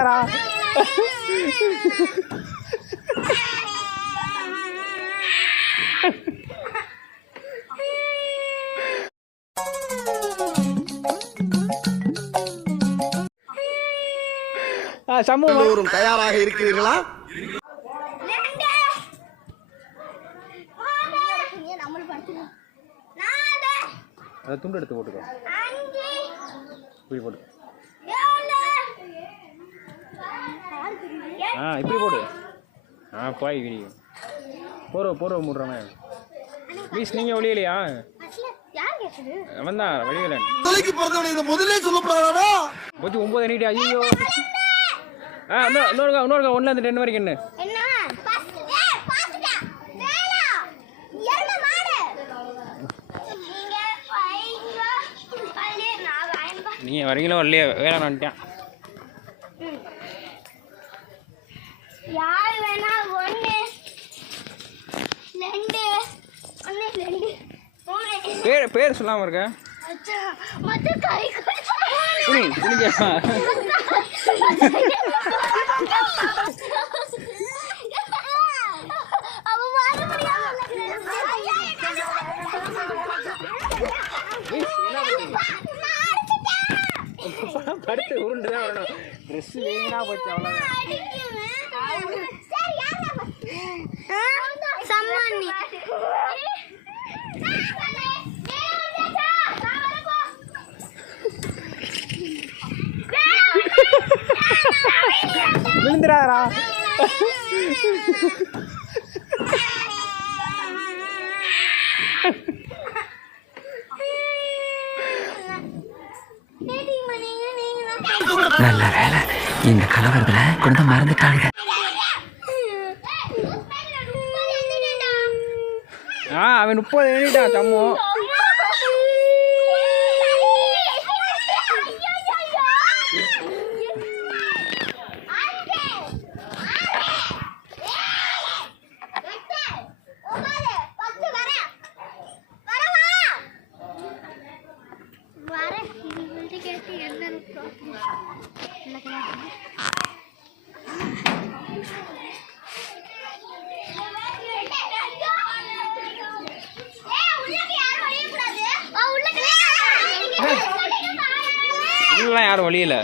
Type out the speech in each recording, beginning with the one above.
விழுந்துடாரா? சமூகம் தயாராக இருக்கிறீர்களா? அதை துண்டு எடுத்து போட்டுக்கோ. இப்படி போட்டு. இப்படி போடு. போய் போற மூடுறானே. ப்ளீஸ் நீங்கள் வெளியிலையா? வந்தா வெளியில முதலே சொல்லப்படாதா? 9 எண்ணிட்டு. ஐயோ இன்னொருக்கா 1லேருந்து 10 வரைக்கும் என்ன? நீங்கள் வரீங்களோ இல்லையா? வேலை வந்துட்டேன். யார் வேணா 1 2 பேர் சொல்லாம இருக்க. படுத்து உருண்டுதான் வரணும். ட்ரெஸ் வீணா போச்சு அவ்வளோதான். விழுந்துடாரா? நல்ல வேலை, இந்த கலவரத்துல கொண்டு மறந்துட்டாங்க. அவன் 30 எண்ணிட்டான் சம்மு. இதெல்லாம் யாரும் வழியில.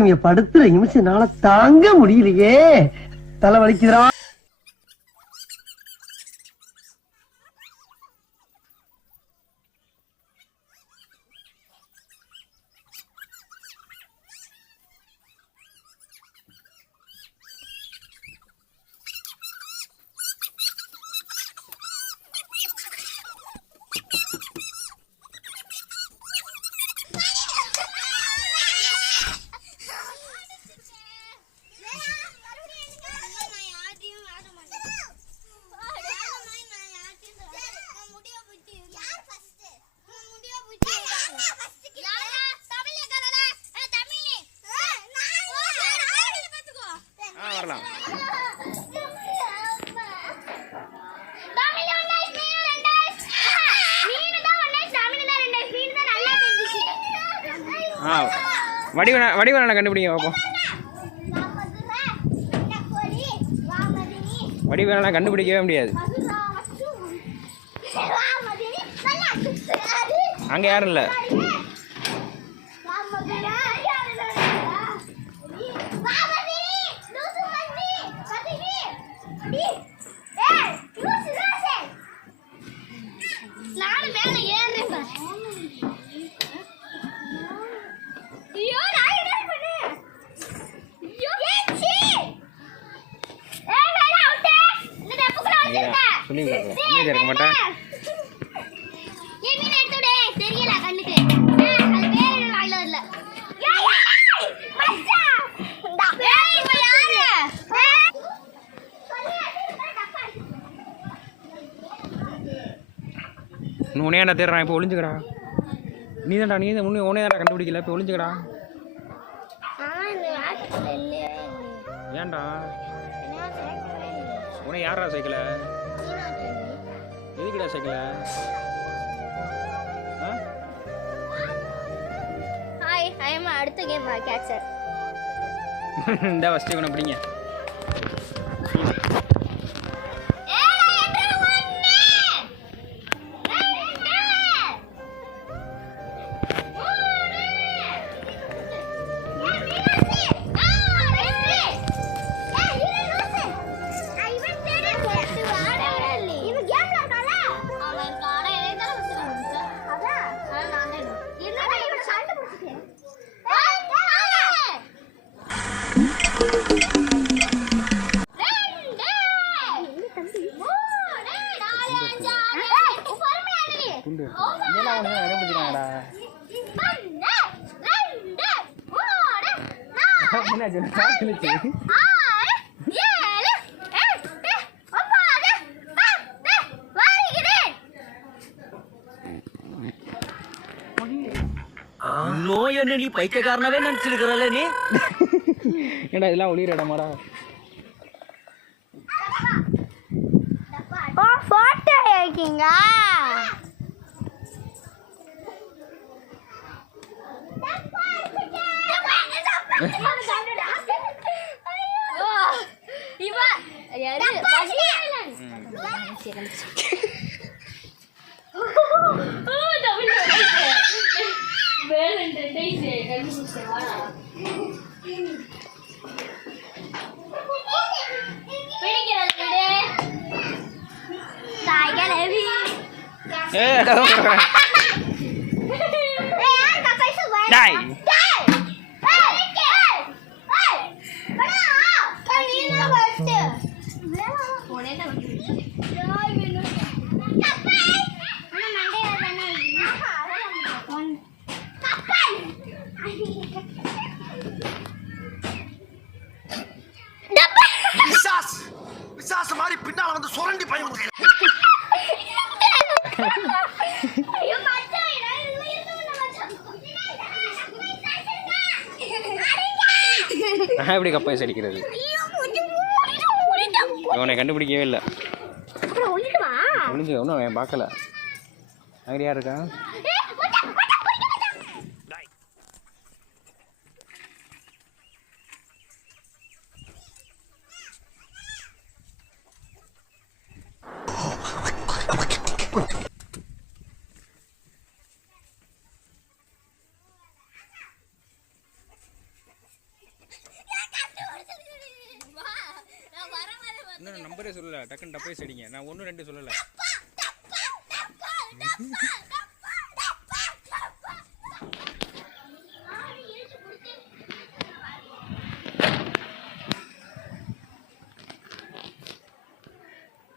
இங்க படுத்துற நிமிஷம்னால தாங்க முடியலையே, தலை வலிக்குதுடா. வரலாம். வடிவனை கண்டுபிடிங்க பார்ப்போம். வடிவனை கண்டுபிடிக்கவே முடியாது. அங்க யாரும் இல்லை. இருக்க மாட்டேன். உன்னே என்ன தேடுறான் இப்போ ஒளிஞ்சுக்கடா நீ தான் உன்னே தான்டா கண்டுபிடிக்கல இப்போ ஒளிஞ்சுக்கடா ஏன்டா உன்னை யாரா சைக்கிள எதுக்குடா சைக்கிள ஹாய் ஐம் அடுத்த கேம் கேட்சர் இந்த ஃபஸ்ட்டு இவனை பிடிங்க இதெல்லாம் ஒன்று கண்டுபிடிக்கிறாங்கடா நோய் நீ பைத்தியக்காரனவே நினைச்சிருக்கிறல்ல நீ ஏண்டா இதெல்லாம் ஒளிகிற இடமாடா போட்டோ இருக்கீங்க பிசாசு மாதிரி பின்னால வந்து சுரண்டி பயம் நான் எப்படி கப்பாய் அடிக்கிறது இவனை கண்டுபிடிக்கவே இல்லை ஒளிஞ்சு ஒன்றும் அவன் பார்க்கல அங்கே யார் இருக்கா இன்னும் நம்பரே சொல்லலை டக்குன்னு டப்பே அடிங்க நான் 1 2 சொல்லலை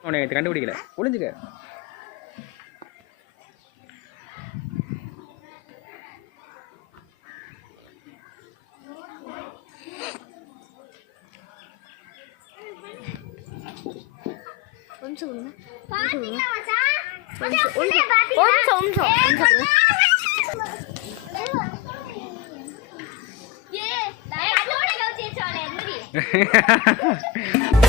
உனக்கு கண்டுபிடிக்கல ஒளிஞ்சுக்க Yeah.